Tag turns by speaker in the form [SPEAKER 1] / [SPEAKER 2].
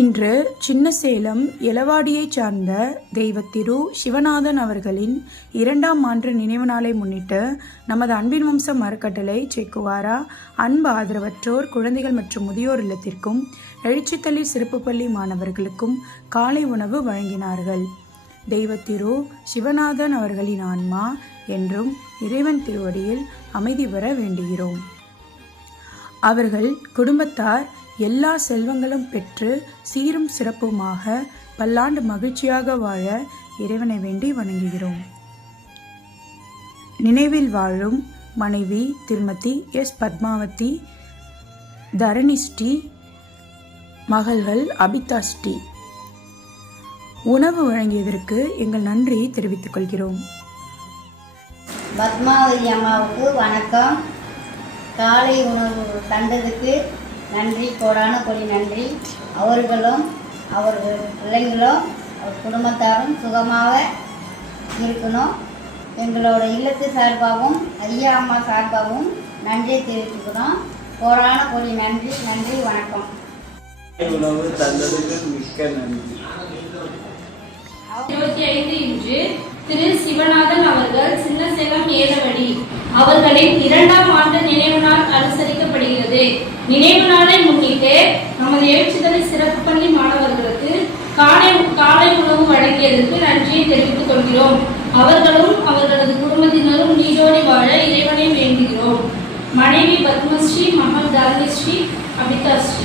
[SPEAKER 1] இன்று சின்னசேலம் எலவாடியைச் சார்ந்த தெய்வத்திரு சிவநாதன் அவர்களின் இரண்டாம் ஆண்டு நினைவு நாளை முன்னிட்டு நமது அன்பின் வம்சம் அறக்கட்டளை செக்குவாரா அன்பு ஆதரவற்றோர் குழந்தைகள் மற்றும் முதியோர் இல்லத்திற்கும் எழுச்சித்தள்ளி சிறப்பு பள்ளி மாணவர்களுக்கும் காலை உணவு வழங்கினார்கள். தெய்வத்திரு சிவநாதன் அவர்களின் ஆன்மா என்றும் இறைவன் திருவடியில் அமைதி பெற வேண்டுகிறோம். அவர்கள் குடும்பத்தார் எல்லா செல்வங்களும் பெற்று சீரும் சிறப்புமாக பல்லாண்டு மகிழ்ச்சியாக வாழ இறைவனை வேண்டி வணங்குகிறோம். நினைவில் வாழும் மனைவி திருமதி எஸ். பத்மாவதி தரணிஸ்ரீ மகள்கள் அபிதா ஸ்ரீ. உணவு வழங்கியதற்கு எங்கள் நன்றியை தெரிவித்துக் கொள்கிறோம்.
[SPEAKER 2] பத்மாவதி அம்மாவுக்கு வணக்கம். காலை உணவு தந்ததுக்கு நன்றி கோடான கொடி நன்றி. அவர்களும் அவர்கள் பிள்ளைங்களும் அவர் குடும்பத்தாரும் சுகமாக இருக்கணும். எங்களோட இல்லத்து சார்பாகவும் ஐயா அம்மா சார்பாகவும் நன்றி தெரிவித்துக்கிறோம் கோடான கொடி நன்றி நன்றி வணக்கம்.
[SPEAKER 3] உணவு தந்ததுக்கு மிக்க நன்றி.
[SPEAKER 4] இருபத்தி ஐந்து இன்று திரு. சிவநாதன் அவர்கள் சின்னசேலம் ஏலவடி அவர்களின் இரண்டாம் ஆண்டு நினைவு நாள் அனுசரிக்கப்படுகிறது நினைவு நாளை முன்னிட்டு நமது எழுச்சிதலை சிறப்பு பள்ளி மாணவர்களுக்கு காலை காலை உணவு வழங்கியதற்கு நன்றியை தெரிவித்துக் கொள்கிறோம். அவர்களும் அவர்களது குடும்பத்தினரும் நீரோடி வாழ இறைவனை வேண்டுகிறோம். மனைவி பத்மஸ்ரீ மகள் தாரணிஸ்ரீ அபிதாஸ்ரீ